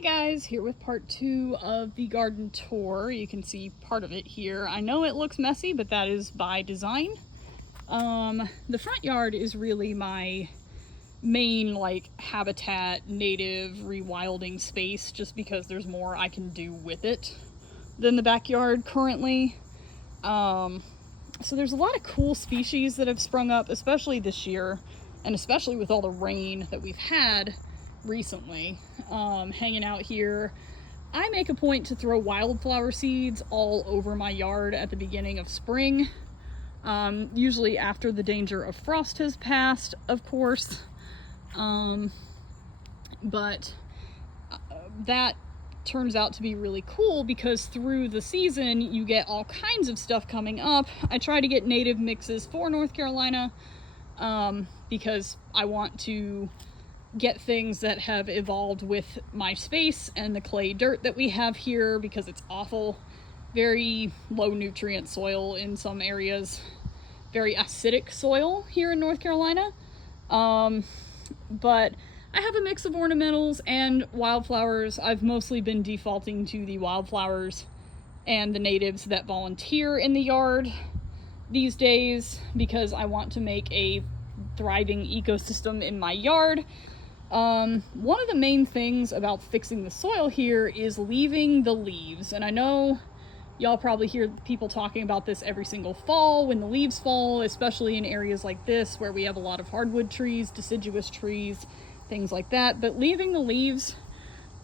Hey guys, here with part 2 of the garden tour. You can see part of it here. I know it looks messy, but that is by design. The front yard is really my main habitat, native, rewilding space, just because there's more I can do with it than the backyard currently. So there's a lot of cool species that have sprung up, especially this year, and especially with all the rain that we've had recently. Hanging out here, I make a point to throw wildflower seeds all over my yard at the beginning of spring, usually after the danger of frost has passed, of course. But that turns out to be really cool because through the season you get all kinds of stuff coming up. I try to get native mixes for North Carolina because I want to get things that have evolved with my space and the clay dirt that we have here, because it's awful. Very low nutrient soil in some areas, very acidic soil here in North Carolina. But I have a mix of ornamentals and wildflowers. I've mostly been defaulting to the wildflowers and the natives that volunteer in the yard these days because I want to make a thriving ecosystem in my yard. One of the main things about fixing the soil here is leaving the leaves. And I know y'all probably hear people talking about this every single fall when the leaves fall, especially in areas like this where we have a lot of hardwood trees, deciduous trees, things like that. But leaving the leaves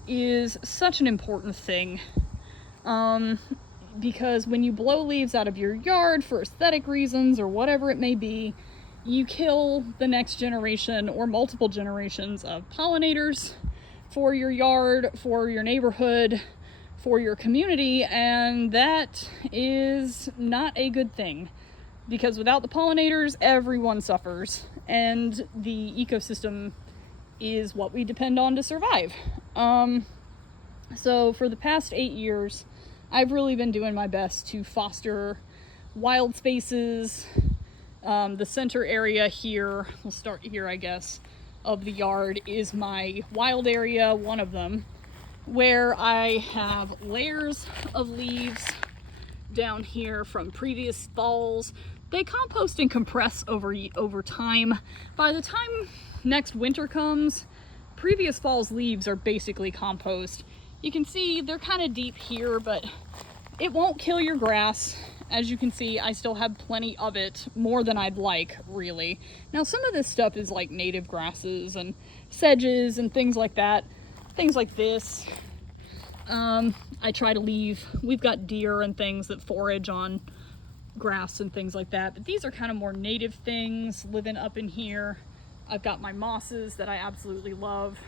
is such an important thing. Because when you blow leaves out of your yard for aesthetic reasons or whatever it may be, you kill the next generation or multiple generations of pollinators for your yard, for your neighborhood, for your community, and that is not a good thing, because without the pollinators, everyone suffers, and the ecosystem is what we depend on to survive. So for the past 8 years, I've really been doing my best to foster wild spaces. The center area here, we'll start here I guess, of the yard is my wild area, one of them, where I have layers of leaves down here from previous falls. They compost and compress over time. By the time next winter comes, previous fall's leaves are basically compost. You can see they're kind of deep here, but it won't kill your grass. As you can see, I still have plenty of it, more than I'd like, really. Now, some of this stuff is like native grasses and sedges and things like that. Things like this. I try to leave. We've got deer and things that forage on grass and things like that. But these are kind of more native things living up in here. I've got my mosses that I absolutely love.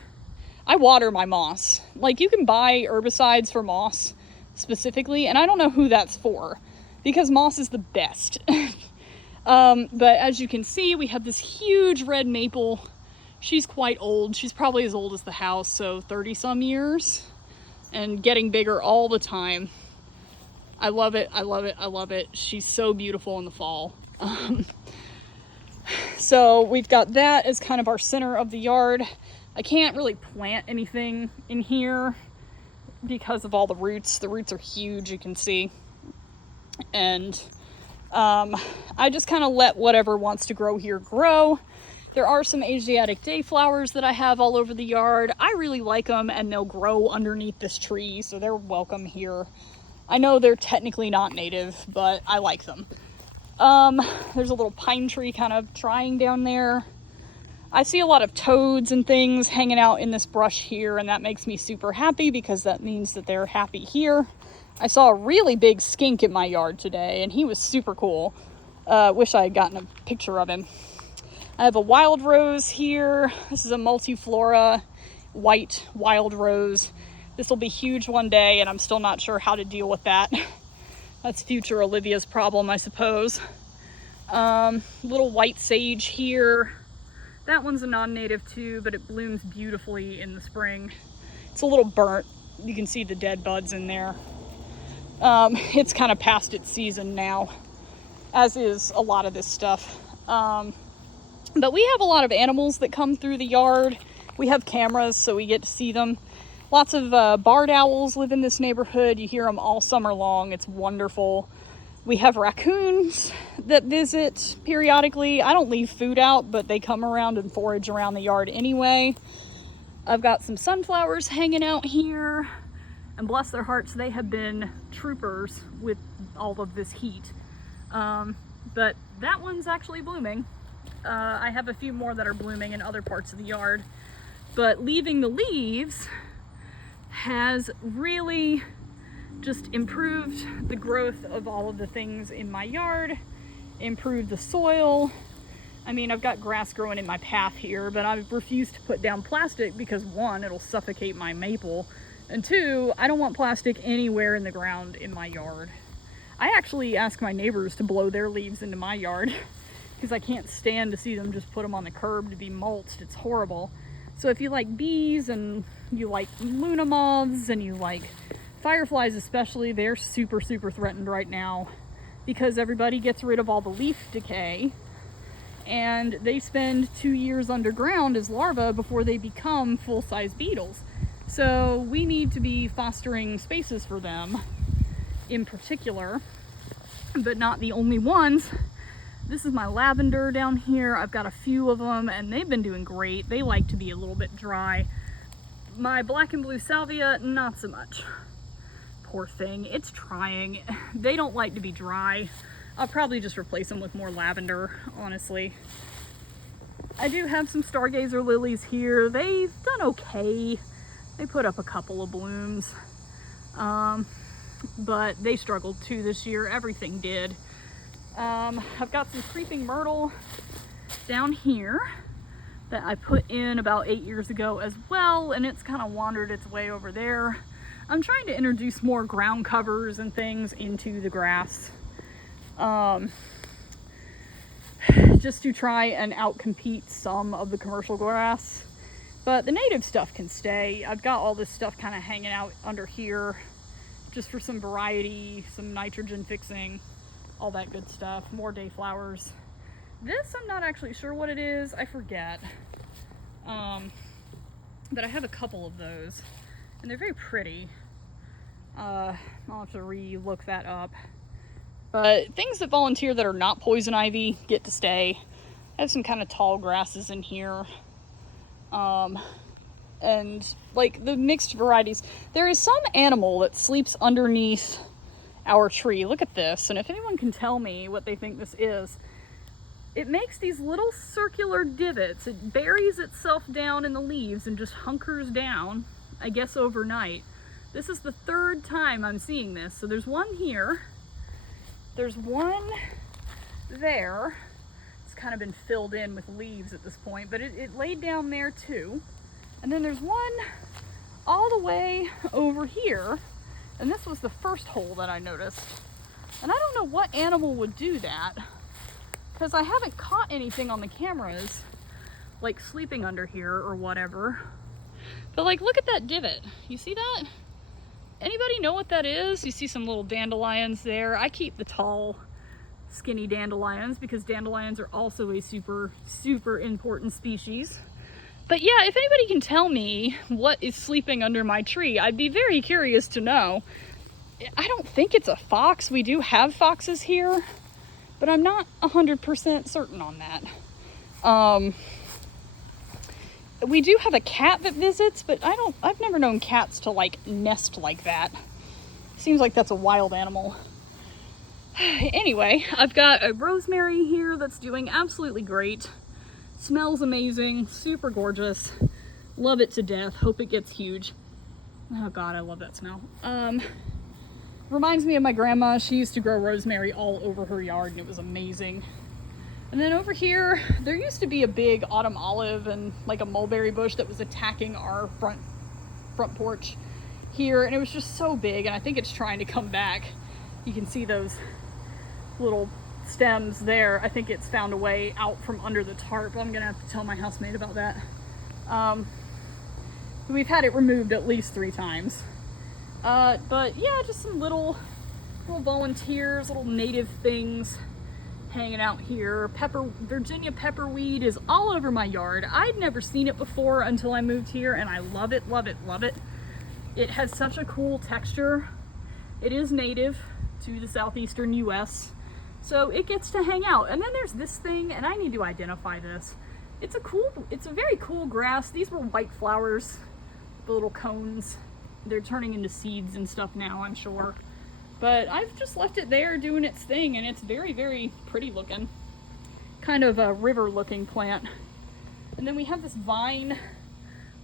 I water my moss. Like, you can buy herbicides for moss specifically, and I don't know who that's for, because moss is the best. But as you can see, we have this huge red maple. She's quite old. She's probably as old as the house, so 30 some years, and getting bigger all the time. I love it. I love it. I love it. She's so beautiful in the fall. So we've got that as kind of our center of the yard. I can't really plant anything in here because of all the roots. The roots are huge, you can see. And I just kind of let whatever wants to grow here grow. There are some Asiatic dayflowers that I have all over the yard. I really like them, and they'll grow underneath this tree, so they're welcome here. I know they're technically not native, but I like them. There's a little pine tree kind of trying down there. I see a lot of toads and things hanging out in this brush here, and that makes me super happy because that means that they're happy here. I saw a really big skink in my yard today, and he was super cool. Wish I had gotten a picture of him. I have a wild rose here. This is a multiflora white wild rose. This will be huge one day, and I'm still not sure how to deal with that. That's future Olivia's problem, I suppose. Little white sage here. That one's a non-native too, but it blooms beautifully in the spring. It's a little burnt. You can see the dead buds in there. It's kind of past its season now, as is a lot of this stuff. But we have a lot of animals that come through the yard. We have cameras, so we get to see them. Lots of barred owls live in this neighborhood. You hear them all summer long. It's wonderful. We have raccoons that visit periodically. I don't leave food out, but they come around and forage around the yard anyway. I've got some sunflowers hanging out here, and bless their hearts, they have been troopers with all of this heat. But that one's actually blooming. I have a few more that are blooming in other parts of the yard, but leaving the leaves has really just improved the growth of all of the things in my yard, improved the soil. I mean, I've got grass growing in my path here, but I refuse to put down plastic because one, it'll suffocate my maple, and two, I don't want plastic anywhere in the ground in my yard. I actually ask my neighbors to blow their leaves into my yard because I can't stand to see them just put them on the curb to be mulched. It's horrible. So if you like bees and you like Luna moths and you like fireflies especially, they're super, super threatened right now because everybody gets rid of all the leaf decay and they spend 2 years underground as larvae before they become full-size beetles. So we need to be fostering spaces for them in particular, but not the only ones. This is my lavender down here. I've got a few of them and they've been doing great. They like to be a little bit dry. My black and blue salvia, not so much. Poor thing, it's trying. They don't like to be dry. I'll probably just replace them with more lavender, honestly. I do have some stargazer lilies here. They've done okay. They put up a couple of blooms. But they struggled too this year. Everything did. I've got some creeping myrtle down here that I put in about 8 years ago as well, and it's kind of wandered its way over there. I'm trying to introduce more ground covers and things into the grass, just to try and outcompete some of the commercial grass. But the native stuff can stay. I've got all this stuff kind of hanging out under here just for some variety, some nitrogen fixing, all that good stuff. More dayflowers. This, I'm not actually sure what it is. I forget. But I have a couple of those, and they're very pretty. I'll have to re-look that up. But things that volunteer that are not poison ivy get to stay. I have some kind of tall grasses in here. And like the mixed varieties. There is some animal that sleeps underneath our tree. Look at this. And if anyone can tell me what they think this is, it makes these little circular divots. It buries itself down in the leaves and just hunkers down, I guess overnight. This is the third time I'm seeing this. So there's one here. There's one there. It's kind of been filled in with leaves at this point, but it laid down there too. And then there's one all the way over here. And this was the first hole that I noticed. And I don't know what animal would do that, because I haven't caught anything on the cameras, like sleeping under here or whatever. But like, look at that divot. You see that? Anybody know what that is? You see some little dandelions there. I keep the tall, skinny dandelions because dandelions are also a super, super important species. But yeah, if anybody can tell me what is sleeping under my tree, I'd be very curious to know. I don't think it's a fox. We do have foxes here, but I'm not 100% certain on that. We do have a cat that visits, but I've never known cats to like nest like that. Seems like that's a wild animal. Anyway, I've got a rosemary here that's doing absolutely great. Smells amazing, super gorgeous. Love it to death. Hope it gets huge. Oh God, I love that smell. Reminds me of my grandma. She used to grow rosemary all over her yard and it was amazing. And then over here, there used to be a big autumn olive and like a mulberry bush that was attacking our front porch here, and it was just so big, and I think it's trying to come back. You can see those little stems there. I think it's found a way out from under the tarp. I'm gonna have to tell my housemate about that. We've had it removed at least 3 times. But yeah, just some little volunteers, little native things hanging out here. Virginia pepperweed is all over my yard. I'd never seen it before until I moved here, and I love it, love it, love it. It has such a cool texture. It is native to the southeastern US, so it gets to hang out. And then there's this thing, and I need to identify this. It's a very cool grass. These were white flowers, the little cones. They're turning into seeds and stuff now, I'm sure. But I've just left it there doing its thing, and it's very, very pretty looking. Kind of a river looking plant. And then we have this vine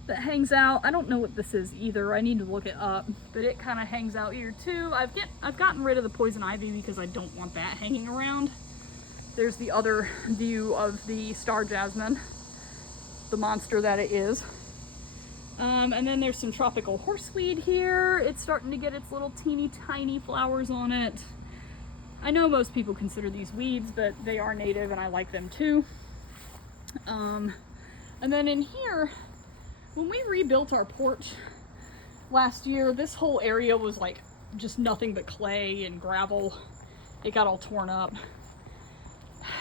that hangs out. I don't know what this is either. I need to look it up, but it kind of hangs out here too. I've gotten rid of the poison ivy because I don't want that hanging around. There's the other view of the star jasmine, the monster that it is. And then there's some tropical horseweed here. It's starting to get its little teeny tiny flowers on it. I know most people consider these weeds, but they are native and I like them too. And then in here, when we rebuilt our porch last year, this whole area was like just nothing but clay and gravel. It got all torn up.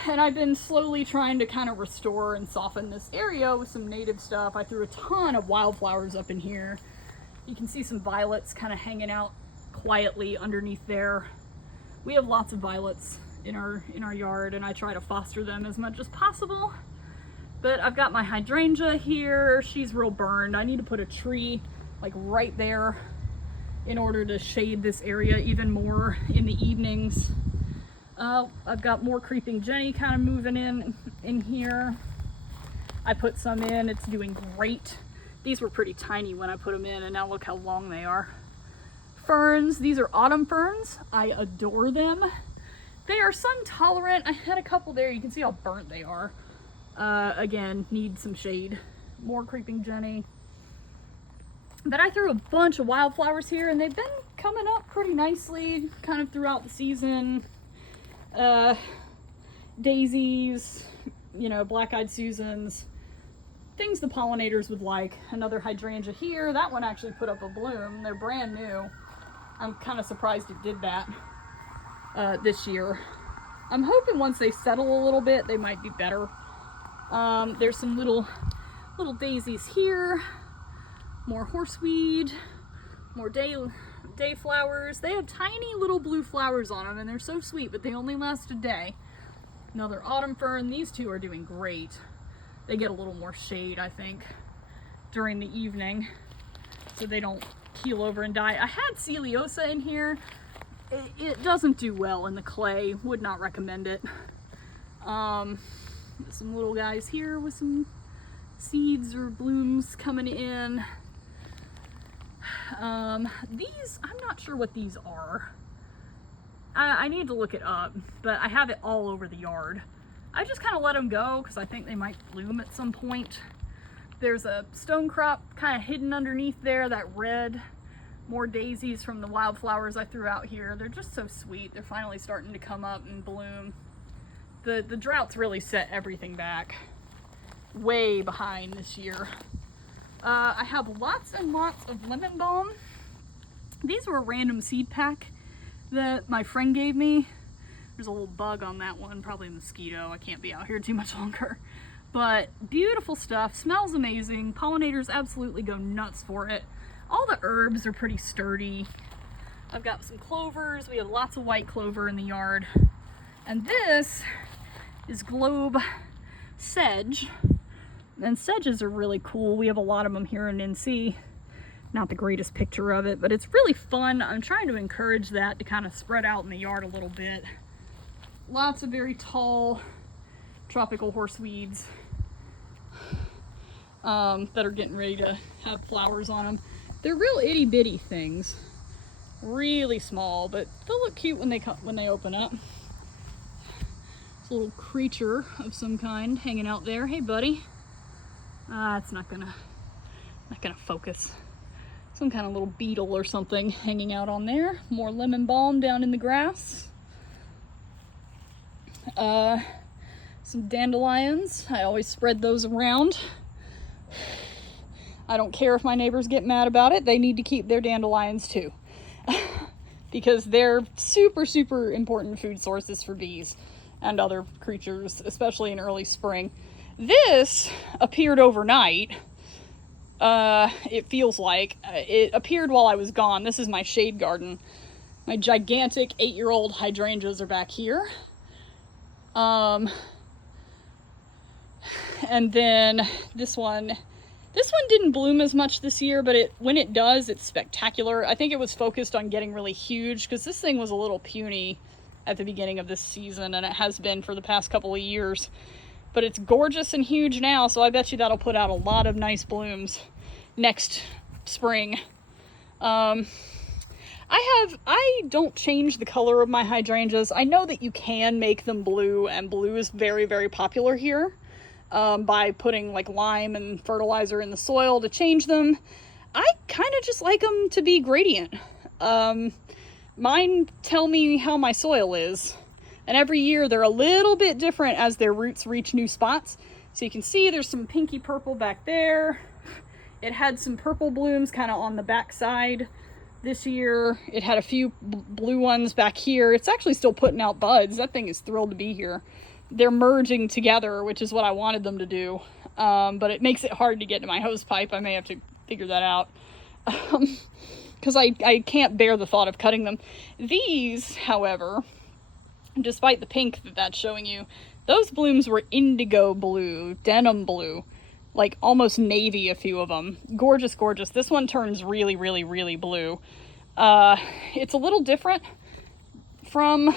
And I've been slowly trying to kind of restore and soften this area with some native stuff. I threw a ton of wildflowers up in here. You can see some violets kind of hanging out quietly underneath there. We have lots of violets in our yard, and I try to foster them as much as possible. But I've got my hydrangea here. She's real burned. I need to put a tree like right there in order to shade this area even more in the evenings. I've got more creeping Jenny kind of moving in here. I put some in. It's doing great. These were pretty tiny when I put them in, and now look how long they are. Ferns. These are autumn ferns. I adore them. They are sun tolerant. I had a couple there. You can see how burnt they are. Again, need some shade. More creeping Jenny. But I threw a bunch of wildflowers here, and they've been coming up pretty nicely kind of throughout the season. Daisies, you know, black-eyed Susans, things the pollinators would like. Another hydrangea here. That one actually put up a bloom. They're brand new. I'm kind of surprised it did that this year. I'm hoping once they settle a little bit, they might be better. There's some little daisies here, more horseweed, more day flowers. They have tiny little blue flowers on them, and they're so sweet, but they only last a day. Another autumn fern. These two are doing great. They get a little more shade, I think, during the evening, so they don't keel over and die. I had Celiosa in here. It doesn't do well in the clay. Would not recommend it. Some little guys here with some seeds or blooms coming in. These, I'm not sure what these are. I need to look it up, but I have it all over the yard. I just kind of let them go because I think they might bloom at some point. There's a stone crop kind of hidden underneath there, that red. More daisies from the wildflowers I threw out here. They're just so sweet. They're finally starting to come up and bloom. The drought's really set everything back. Way behind this year. I have lots and lots of lemon balm. These were a random seed pack that my friend gave me. There's a little bug on that one, probably a mosquito. I can't be out here too much longer. But beautiful stuff, smells amazing. Pollinators absolutely go nuts for it. All the herbs are pretty sturdy. I've got some clovers. We have lots of white clover in the yard. And this is globe sedge. And sedges are really cool. We have a lot of them here in NC. Not the greatest picture of it, but it's really fun. I'm trying to encourage that to kind of spread out in the yard a little bit. Lots of very tall tropical horseweeds that are getting ready to have flowers on them. They're real itty bitty things, really small, but they'll look cute when they open up. It's a little creature of some kind hanging out there. Hey, buddy. It's not gonna focus. Some kind of little beetle or something hanging out on there. More lemon balm down in the grass. Some dandelions. I always spread those around. I don't care if my neighbors get mad about it. They need to keep their dandelions too. Because they're super, super important food sources for bees and other creatures, especially in early spring. This appeared overnight. It feels like. It appeared while I was gone. This is my shade garden. My gigantic 8-year-old hydrangeas are back here. And then this one didn't bloom as much this year, but when it does, it's spectacular. I think it was focused on getting really huge because this thing was a little puny at the beginning of this season, and it has been for the past couple of years. But it's gorgeous and huge now, so I bet you that'll put out a lot of nice blooms next spring. I don't change the color of my hydrangeas. I know that you can make them blue, and blue is very, very popular here. By putting like lime and fertilizer in the soil to change them. I kind of just like them to be gradient. Mine tell me how my soil is, and every year they're a little bit different as their roots reach new spots. So you can see there's some pinky purple back there. It had some purple blooms kind of on the back side this year. It had a few blue ones back here. It's actually still putting out buds. That thing is thrilled to be here. They're merging together, which is what I wanted them to do. But it makes it hard to get to my hose pipe. I may have to figure that out. Because I can't bear the thought of cutting them. These, however, despite the pink that's showing you, those blooms were indigo blue, denim blue. Like almost navy, a few of them. Gorgeous, gorgeous. This one turns really, really, really blue. It's a little different from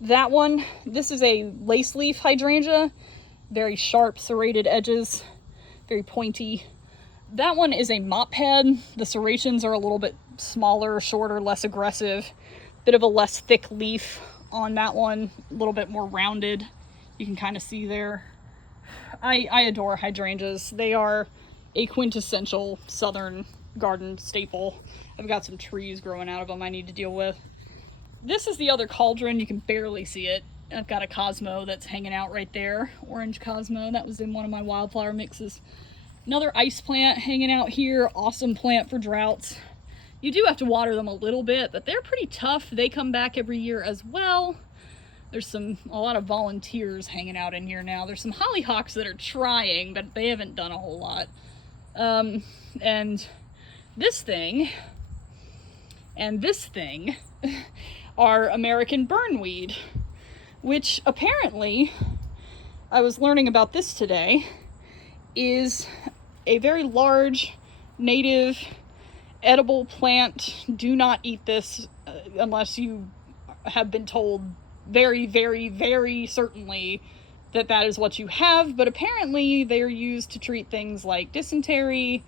that one. This is a lace leaf hydrangea. Very sharp, serrated edges. Very pointy. That one is a mop head. The serrations are a little bit smaller, shorter, less aggressive. Bit of a less thick leaf on that one. A little bit more rounded. You can kind of see there. I adore hydrangeas. They are a quintessential southern garden staple. I've got some trees growing out of them I need to deal with. This is the other cauldron. You can barely see it. I've got a Cosmo that's hanging out right there. Orange Cosmo. That was in one of my wildflower mixes. Another ice plant hanging out here. Awesome plant for droughts. You do have to water them a little bit, but they're pretty tough. They come back every year as well. There's a lot of volunteers hanging out in here now. There's some hollyhocks that are trying, but they haven't done a whole lot. And this thing are American burnweed, which apparently, I was learning about this today, is a very large native edible plant. Do not eat this unless you have been told very, very, very certainly that is what you have. But apparently they're used to treat things like dysentery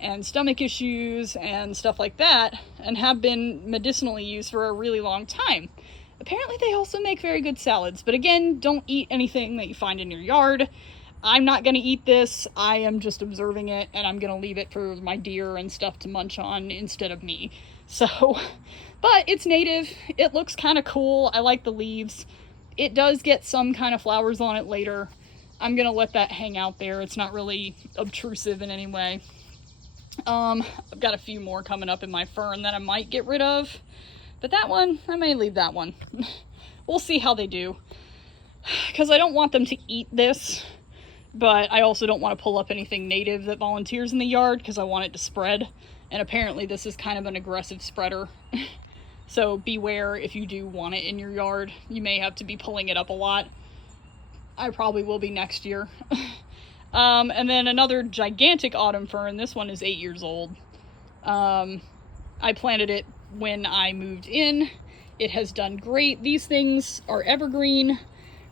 and stomach issues and stuff like that, and have been medicinally used for a really long time. Apparently they also make very good salads, but again, don't eat anything that you find in your yard. I'm not going to eat this. I am just observing it, and I'm going to leave it for my deer and stuff to munch on instead of me. So, but it's native. It looks kind of cool. I like the leaves. It does get some kind of flowers on it later. I'm going to let that hang out there. It's not really obtrusive in any way. I've got a few more coming up in my fern that I might get rid of, but that one, I may leave that one. We'll see how they do, because I don't want them to eat this, but I also don't want to pull up anything native that volunteers in the yard, because I want it to spread, and apparently this is kind of an aggressive spreader. So beware if you do want it in your yard. You may have to be pulling it up a lot. I probably will be next year. And then another gigantic autumn fern. This one is 8 years old. I planted it when I moved in. It has done great. These things are evergreen.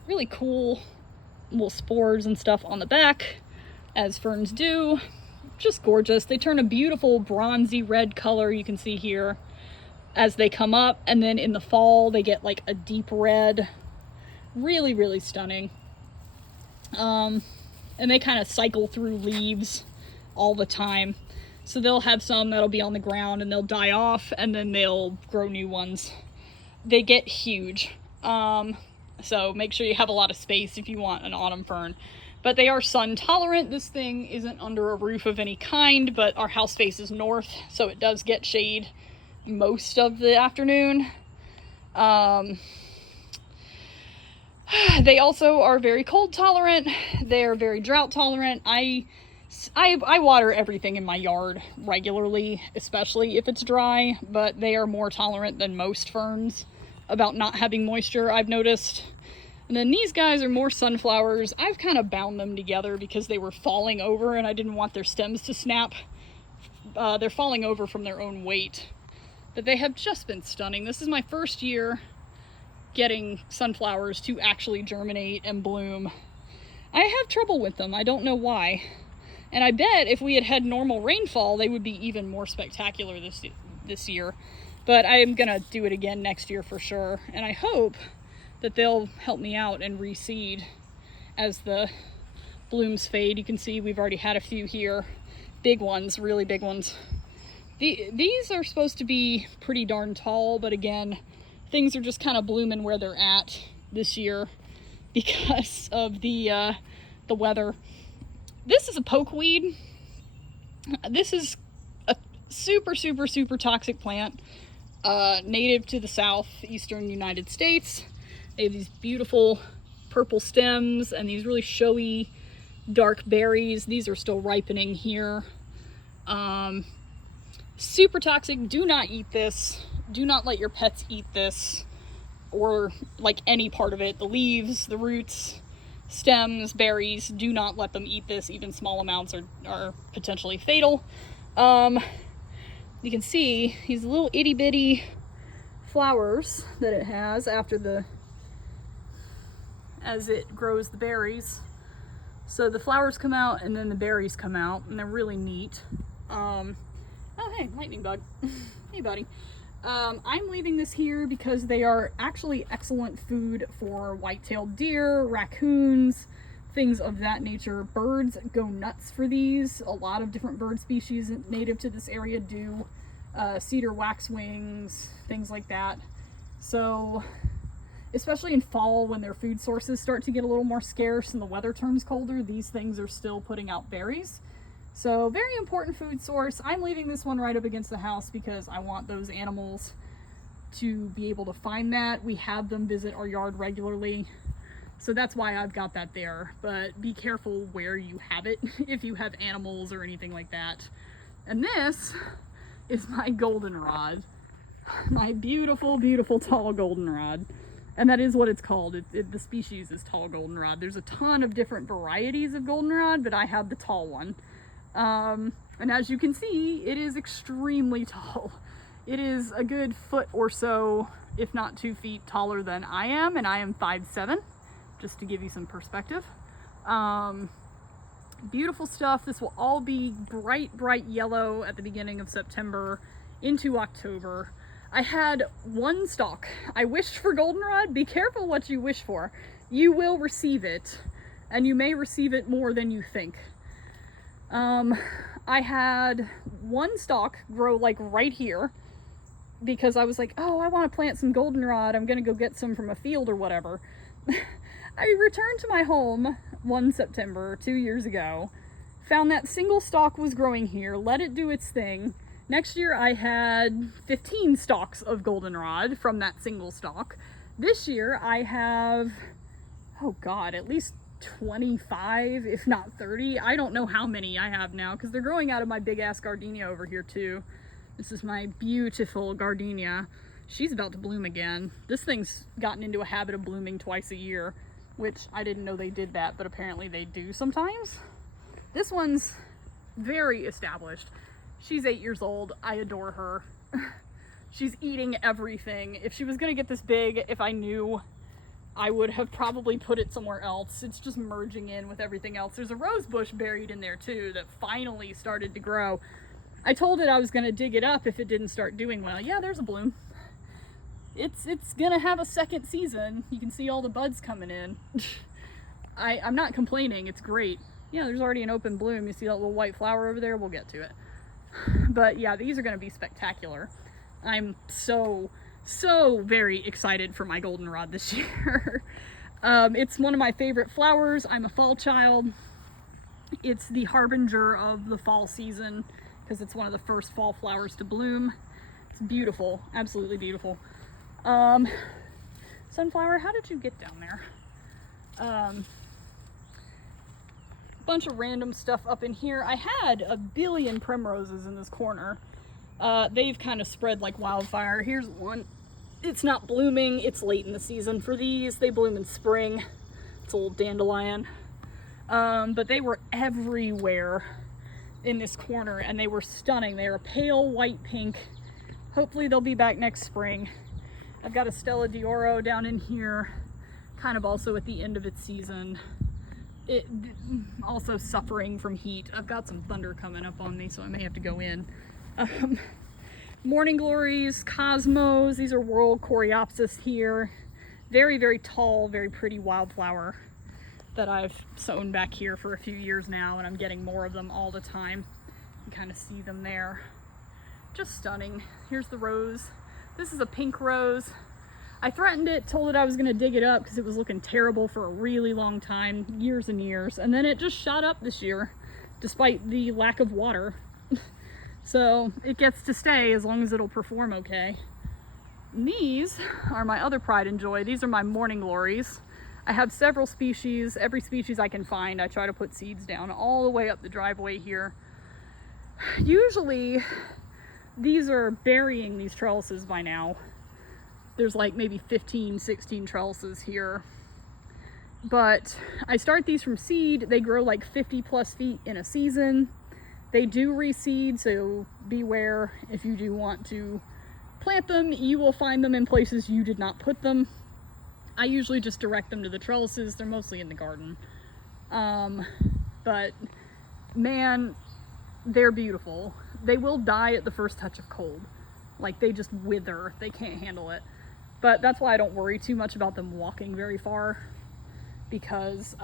Really cool little spores and stuff on the back, as ferns do. Just gorgeous. They turn a beautiful bronzy red color, you can see here, as they come up. And then in the fall, they get like a deep red. Really, really stunning. And they kind of cycle through leaves all the time. So they'll have some that'll be on the ground and they'll die off, and then they'll grow new ones. They get huge. So make sure you have a lot of space if you want an autumn fern. But they are sun tolerant. This thing isn't under a roof of any kind, but our house faces north, so it does get shade most of the afternoon. They also are very cold tolerant. They're very drought tolerant. I I water everything in my yard regularly, especially if it's dry, but they are more tolerant than most ferns about not having moisture, I've noticed. And then these guys are more sunflowers. I've kind of bound them together because they were falling over and I didn't want their stems to snap. They're falling over from their own weight. But they have just been stunning. This is my first year getting sunflowers to actually germinate and bloom. I have trouble with them. I don't know why. And I bet if we had had normal rainfall, they would be even more spectacular this year. But I'm gonna do it again next year for sure. And I hope that they'll help me out and reseed as the blooms fade. You can see we've already had a few here. Big ones, really big ones. These are supposed to be pretty darn tall, but again, things are just kind of blooming where they're at this year because of the weather. This is a pokeweed. This is a super, super, super toxic plant, native to the southeastern United States. They have these beautiful purple stems and these really showy dark berries. These are still ripening here. Super toxic. Do not eat this. Do not let your pets eat this, or like any part of it. The leaves, the roots, stems, berries. Do not let them eat this. Even small amounts are potentially fatal. You can see these little itty bitty flowers that it has as it grows the berries. So the flowers come out and then the berries come out, and they're really neat. Oh hey, lightning bug. Hey buddy. I'm leaving this here because they are actually excellent food for white-tailed deer, raccoons, things of that nature. Birds go nuts for these. A lot of different bird species native to this area do. Cedar waxwings, things like that. So, especially in fall when their food sources start to get a little more scarce and the weather turns colder, these things are still putting out berries. So very important food source. I'm leaving this one right up against the house because I want those animals to be able to find that. We have them visit our yard regularly, so that's why I've got that there. But be careful where you have it if you have animals or anything like that. And this is my goldenrod. My beautiful, beautiful tall goldenrod. And that is what it's called. The species is tall goldenrod. There's a ton of different varieties of goldenrod, but I have the tall one. And as you can see, it is extremely tall. It is a good foot or so, if not 2 feet taller than I am, and I am 5'7", just to give you some perspective. Beautiful stuff. This will all be bright, bright yellow at the beginning of September into October. I had one stalk. I wished for goldenrod. Be careful what you wish for. You will receive it, and you may receive it more than you think. I had one stalk grow like right here because I was like, oh, I want to plant some goldenrod. I'm going to go get some from a field or whatever. I returned to my home one September 2 years ago, found that single stalk was growing here, let it do its thing. Next year I had 15 stalks of goldenrod from that single stalk. This year I have, oh God, at least 25, if not 30. I don't know how many I have now because they're growing out of my big ass gardenia over here too. This is my beautiful gardenia. She's about to bloom again. This thing's gotten into a habit of blooming twice a year, which I didn't know they did that, but apparently they do sometimes. This one's very established. She's 8 years old. I adore her. She's eating everything. If she was gonna get this big, if I knew, I would have probably put it somewhere else. It's just merging in with everything else. There's a rose bush buried in there too that finally started to grow. I told it I was gonna dig it up if it didn't start doing well. Yeah, there's a bloom. It's gonna have a second season. You can see all the buds coming in. I'm not complaining, it's great. Yeah, there's already an open bloom. You see that little white flower over there? We'll get to it. But yeah, these are gonna be spectacular. I'm so very excited for my goldenrod this year. It's one of my favorite flowers. I'm a fall child. It's the harbinger of the fall season because it's one of the first fall flowers to bloom. It's beautiful, absolutely beautiful. Sunflower, how did you get down there? bunch of random stuff up in here. I had a billion primroses in this corner. They've kind of spread like wildfire. Here's one. It's not blooming. It's late in the season for these. They bloom in spring. It's a little dandelion. But they were everywhere in this corner, and they were stunning. They are pale white pink. Hopefully they'll be back next spring. I've got a Stella d'Oro down in here, kind of also at the end of its season. It also suffering from heat. I've got some thunder coming up on me, so I may have to go in. Morning Glories, Cosmos, these are World Coreopsis here. Very, very tall, very pretty wildflower that I've sown back here for a few years now, and I'm getting more of them all the time. You can kind of see them there. Just stunning. Here's the rose. This is a pink rose. I threatened it, told it I was gonna dig it up because it was looking terrible for a really long time, years and years, and then it just shot up this year despite the lack of water. So it gets to stay as long as it'll perform okay. And these are my other pride and joy. These are my Morning Glories. I have several species. Every species I can find, I try to put seeds down all the way up the driveway here. Usually these are burying these trellises by now. There's like maybe 15, 16 trellises here. But I start these from seed. They grow like 50 plus feet in a season. They do reseed, so beware if you do want to plant them. You will find them in places you did not put them. I usually just direct them to the trellises. They're mostly in the garden. But man, they're beautiful. They will die at the first touch of cold. Like they just wither. They can't handle it. But that's why I don't worry too much about them walking very far, because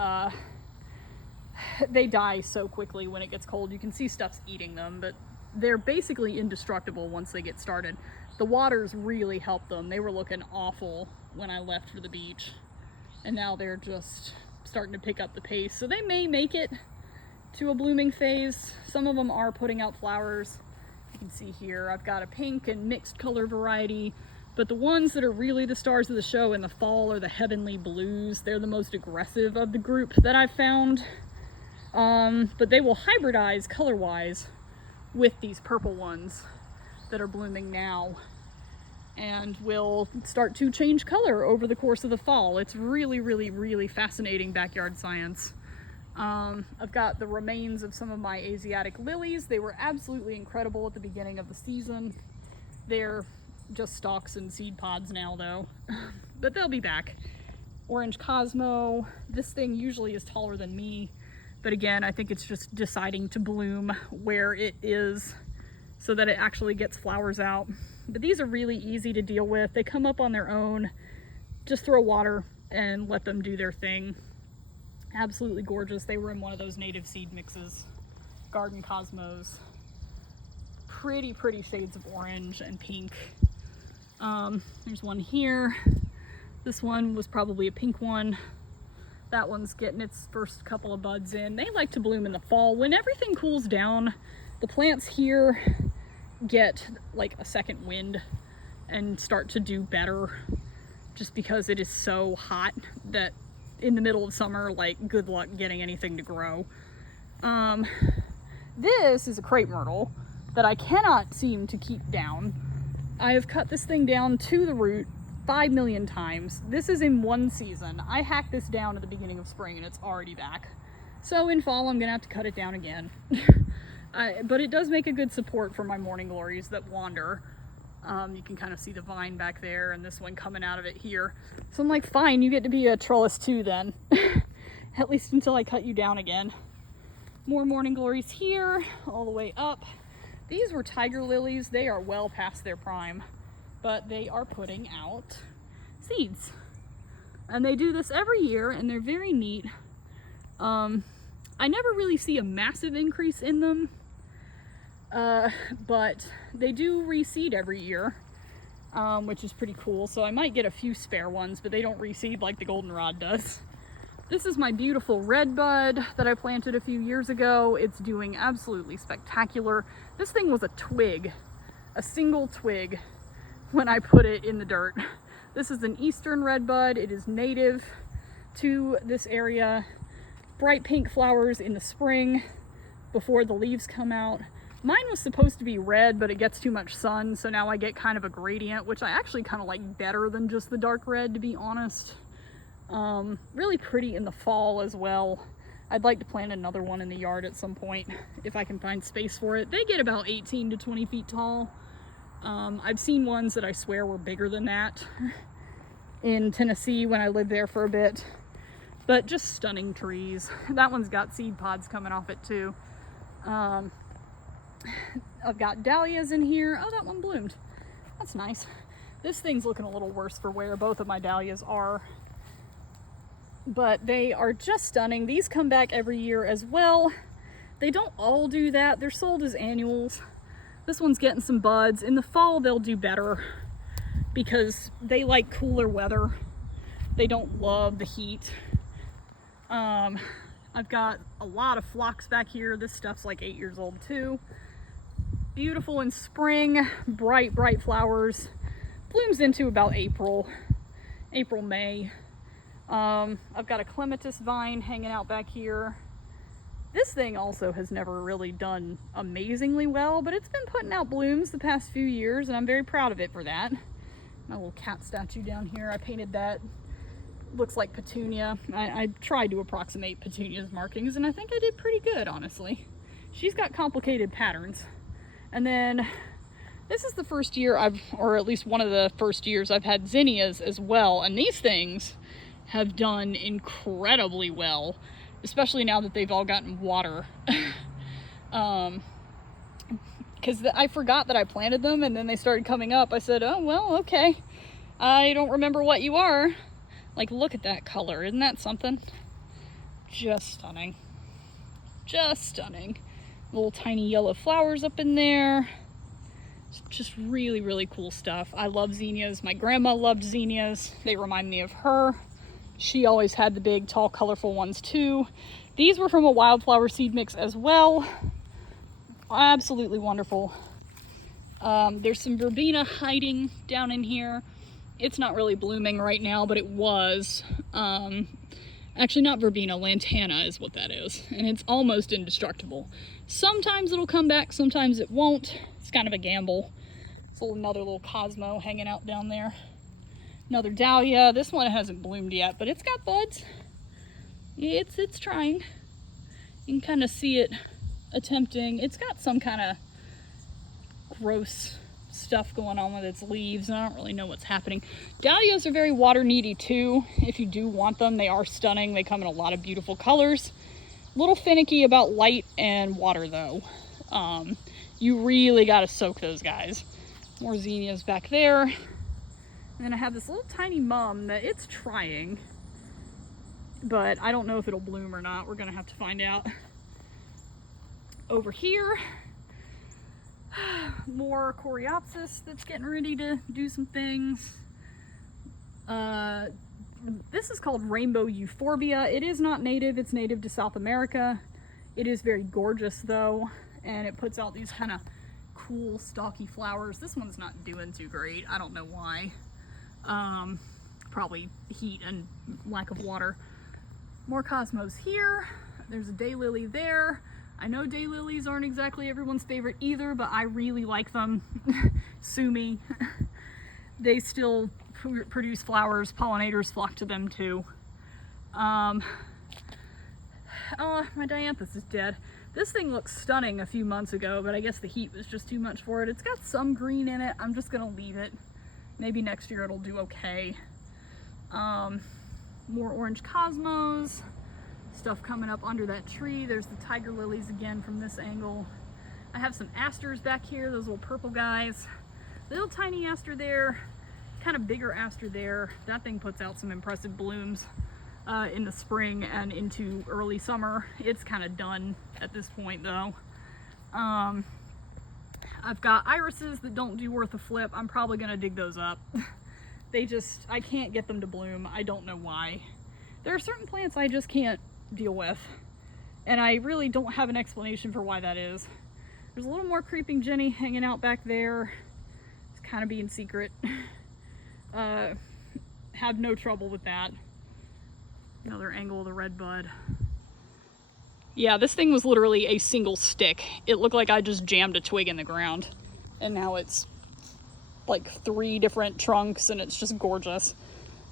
they die so quickly when it gets cold. You can see stuff's eating them, but they're basically indestructible once they get started. The waters really help them. They were looking awful when I left for the beach, and now they're just starting to pick up the pace. So they may make it to a blooming phase. Some of them are putting out flowers. You can see here I've got a pink and mixed color variety, but the ones that are really the stars of the show in the fall are the Heavenly Blues. They're the most aggressive of the group that I've found. But they will hybridize color-wise with these purple ones that are blooming now, and will start to change color over the course of the fall. It's really, really, really fascinating backyard science. I've got the remains of some of my Asiatic lilies. They were absolutely incredible at the beginning of the season. They're just stalks and seed pods now though, but they'll be back. Orange Cosmo, this thing usually is taller than me, but again, I think it's just deciding to bloom where it is so that it actually gets flowers out. But these are really easy to deal with. They come up on their own. Just throw water and let them do their thing. Absolutely gorgeous. They were in one of those native seed mixes. Garden Cosmos. Pretty, pretty shades of orange and pink. There's one here. This one was probably a pink one. That one's getting its first couple of buds in. They like to bloom in the fall. When everything cools down, the plants here get like a second wind and start to do better, just because it is so hot that in the middle of summer, like, good luck getting anything to grow. This is a crepe myrtle that I cannot seem to keep down. I have cut this thing down to the root 5 million times. This is in one season. I hacked this down at the beginning of spring and it's already back. So in fall, I'm gonna have to cut it down again. But it does make a good support for my Morning Glories that wander. You can kind of see the vine back there and this one coming out of it here. So I'm like, fine, you get to be a trellis too then. At least until I cut you down again. More Morning Glories here, all the way up. These were tiger lilies. They are well past their prime, but they are putting out seeds. And they do this every year and they're very neat. I never really see a massive increase in them, but they do reseed every year, which is pretty cool. So I might get a few spare ones, but they don't reseed like the goldenrod does. This is my beautiful red bud that I planted a few years ago. It's doing absolutely spectacular. This thing was a twig, a single twig, when I put it in the dirt. This is an eastern red bud. It is native to this area. bright pink flowers in the spring before the leaves come out. Mine was supposed to be red, but it gets too much sun, so now I get kind of a gradient, which I actually kind of like better than just the dark red, to be honest. Really pretty in the fall as well. I'd like to plant another one in the yard at some point if I can find space for it. They get about 18 to 20 feet tall. I've seen ones that I swear were bigger than that in Tennessee when I lived there for a bit, but just stunning trees. That one's got seed pods coming off it too. I've got dahlias in here. Oh, that one bloomed. That's nice. This thing's looking a little worse for wear. Both of my dahlias are, but they are just stunning. These come back every year as well. They don't all do that. They're sold as annuals. This one's getting some buds. In the fall, they'll do better because they like cooler weather. They don't love the heat. I've got a lot of phlox back here. This stuff's like 8 years old too. Beautiful in spring, bright, bright flowers. Blooms into about April, May. I've got a clematis vine hanging out back here. This thing also has never really done amazingly well, but it's been putting out blooms the past few years, and I'm very proud of it for that. My little cat statue down here, I painted that. Looks like petunia. I tried to approximate petunia's markings, and I think I did pretty good, honestly. She's got complicated patterns. And then this is the first year or at least one of the first years I've had zinnias as well, and these things have done incredibly well, especially now that they've all gotten water. Because I forgot that I planted them, and then they started coming up. I said, oh, well, okay. I don't remember what you are. Like, look at that color. Isn't that something? Just stunning. Just stunning. Little tiny yellow flowers up in there. It's just really, really cool stuff. I love zinnias. My grandma loved zinnias. They remind me of her. She always had the big, tall, colorful ones too. These were from a wildflower seed mix as well. Absolutely wonderful. There's some verbena hiding down in here. It's not really blooming right now, but it was. Actually, not verbena, lantana is what that is. And it's almost indestructible. Sometimes it'll come back, sometimes it won't. It's kind of a gamble. It's another little Cosmo hanging out down there. Another dahlia. This one hasn't bloomed yet, but it's got buds. It's trying. You can kind of see it attempting. It's got some kind of gross stuff going on with its leaves, and I don't really know what's happening. Dahlias are very water needy too. If you do want them, they are stunning. They come in a lot of beautiful colors. A little finicky about light and water though. You really got to soak those guys. More zinnias back there. And then I have this little tiny mum that it's trying, but I don't know if it'll bloom or not. We're gonna have to find out. Over here, more coreopsis that's getting ready to do some things. This is called rainbow euphorbia. It is not native, it's native to South America. It is very gorgeous though, and it puts out these kind of cool stalky flowers. This one's not doing too great. I don't know why. Probably heat and lack of water. More cosmos here. There's a daylily there. I know daylilies aren't exactly everyone's favorite either, but I really like them. Sue me. They still produce flowers. Pollinators flock to them too. Oh, my dianthus is dead. This thing looked stunning a few months ago, but I guess the heat was just too much for it. It's got some green in it. I'm just gonna leave it. Maybe next year it'll do okay. More orange cosmos. Stuff coming up under that tree. There's the tiger lilies again from this angle. I have some asters back here, those little purple guys. Little tiny aster there, kind of bigger aster there. That thing puts out some impressive blooms in the spring and into early summer. It's kind of done at this point though. I've got irises that don't do worth a flip. I'm probably gonna dig those up. I can't get them to bloom. I don't know why. There are certain plants I just can't deal with, and I really don't have an explanation for why that is. There's a little more creeping Jenny hanging out back there. It's kind of being secret. Have no trouble with that. Another angle of the red bud. Yeah, this thing was literally a single stick. It looked like I just jammed a twig in the ground. And now it's like 3 different trunks and it's just gorgeous.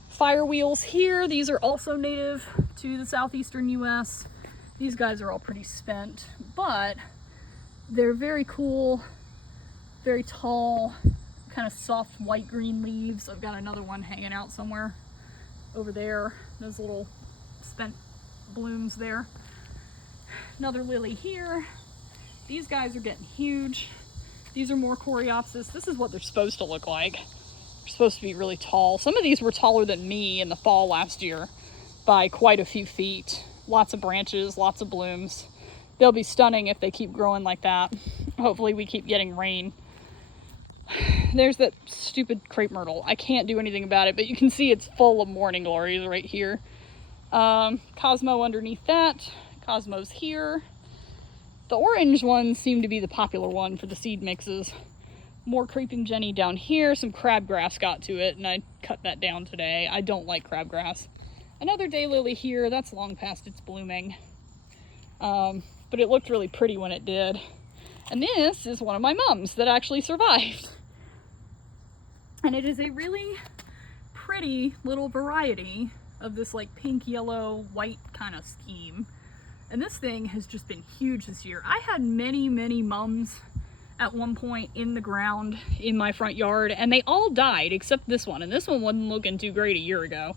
Fire wheels here. These are also native to the southeastern US. These guys are all pretty spent, but they're very cool, very tall, kind of soft white green leaves. I've got another one hanging out somewhere over there. Those little spent blooms there. Another lily here. These guys are getting huge. These are more coreopsis. This is what they're supposed to look like. They're supposed to be really tall. Some of these were taller than me in the fall last year by quite a few feet. Lots of branches, lots of blooms. They'll be stunning if they keep growing like that. Hopefully we keep getting rain. There's that stupid crepe myrtle. I can't do anything about it, but you can see it's full of morning glories right here. Cosmo underneath that. Cosmo's here. The orange ones seem to be the popular one for the seed mixes. More creeping Jenny down here. Some crabgrass got to it and I cut that down today. I don't like crabgrass. Another daylily here. That's long past its blooming. But it looked really pretty when it did. And this is one of my mums that actually survived. And it is a really pretty little variety of this like pink, yellow, white kind of scheme. And this thing has just been huge this year. I had many, many mums at one point in the ground in my front yard, and they all died except this one. And this one wasn't looking too great a year ago.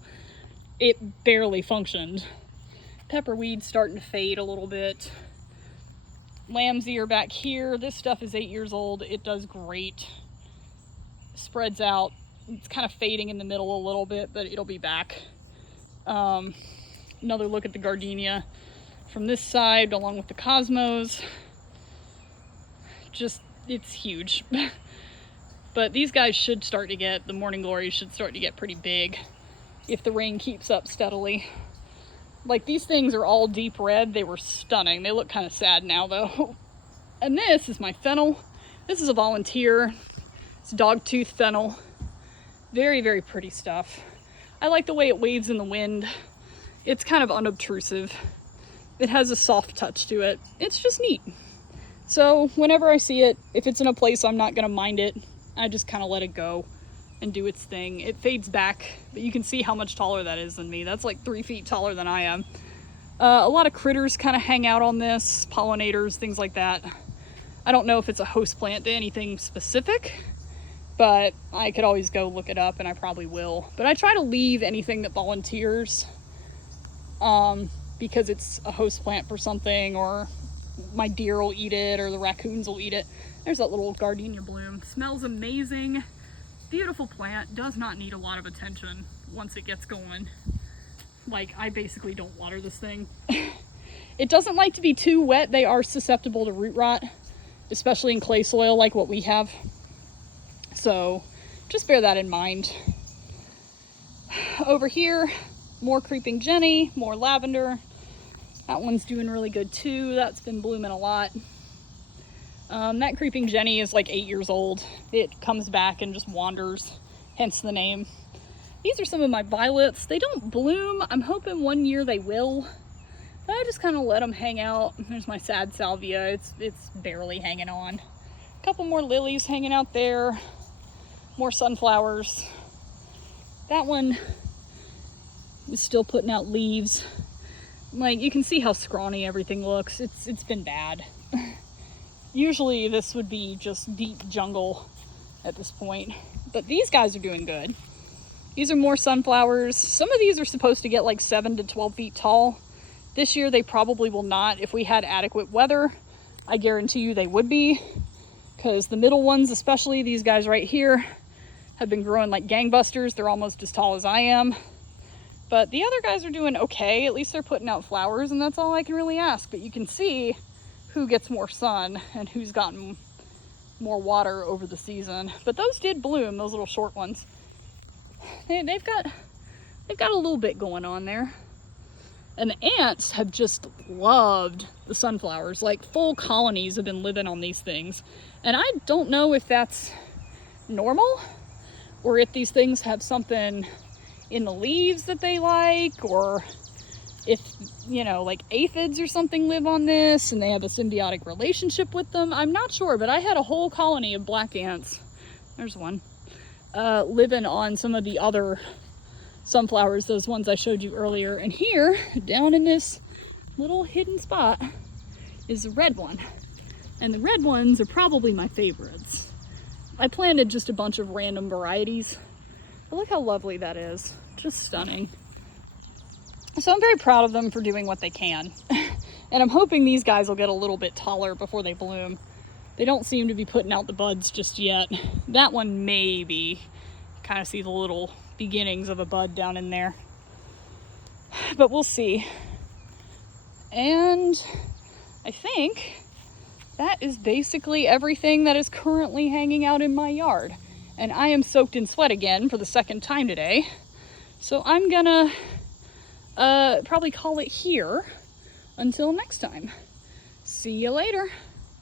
It barely functioned. Pepperweed's starting to fade a little bit. Lamb's ear back here. This stuff is 8 years old. It does great. Spreads out. It's kind of fading in the middle a little bit, but it'll be back. Another look at the gardenia from this side along with the cosmos. Just, it's huge. But these guys should start to get, the morning glories should start to get pretty big if the rain keeps up steadily. Like, these things are all deep red. They were stunning. They look kind of sad now though. And this is my fennel. This is a volunteer. It's dogtooth fennel. Very, very pretty stuff. I like the way it waves in the wind. It's kind of unobtrusive. It has a soft touch to it. It's just neat. So whenever I see it, if it's in a place I'm not gonna mind it, I just kind of let it go and do its thing. It fades back, but you can see how much taller that is than me. That's like 3 feet taller than I am. A lot of critters kind of hang out on this, pollinators, things like that. I don't know if it's a host plant to anything specific, but I could always go look it up, and I probably will. But I try to leave anything that volunteers, because it's a host plant for something, or my deer will eat it, or the raccoons will eat it. There's that little gardenia bloom. Smells amazing. Beautiful plant. Does not need a lot of attention once it gets going. Like, I basically don't water this thing. It doesn't like to be too wet. They are susceptible to root rot, especially in clay soil like what we have. So just bear that in mind. Over here, more creeping Jenny, more lavender. That one's doing really good too. That's been blooming a lot. That creeping Jenny is like 8 years old. It comes back and just wanders, hence the name. These are some of my violets. They don't bloom. I'm hoping one year they will. But I just kind of let them hang out. There's my sad salvia. It's barely hanging on. A couple more lilies hanging out there. More sunflowers. That one is still putting out leaves. Like, you can see how scrawny everything looks. It's been bad. Usually this would be just deep jungle at this point, but these guys are doing good. These are more sunflowers. Some of these are supposed to get like 7 to 12 feet tall. This year they probably will not. If we had adequate weather, I guarantee you they would be, because the middle ones, especially these guys right here, have been growing like gangbusters. They're almost as tall as I am. But the other guys are doing okay. At least they're putting out flowers, and that's all I can really ask. But you can see who gets more sun and who's gotten more water over the season. But those did bloom, those little short ones. They've got a little bit going on there. And the ants have just loved the sunflowers. Like, full colonies have been living on these things. And I don't know if that's normal, or if these things have something in the leaves that they like, or if, you know, like aphids or something live on this and they have a symbiotic relationship with them. I'm not sure, but I had a whole colony of black ants. There's one. Living on some of the other sunflowers, those ones I showed you earlier. And here, down in this little hidden spot, is a red one. And the red ones are probably my favorites. I planted just a bunch of random varieties. But look how lovely that is. Just stunning. So I'm very proud of them for doing what they can. And I'm hoping these guys will get a little bit taller before they bloom. They don't seem to be putting out the buds just yet. That one maybe. Kind of see the little beginnings of a bud down in there. But we'll see. And I think that is basically everything that is currently hanging out in my yard. And I am soaked in sweat again for the second time today. So I'm gonna probably call it here until next time. See you later.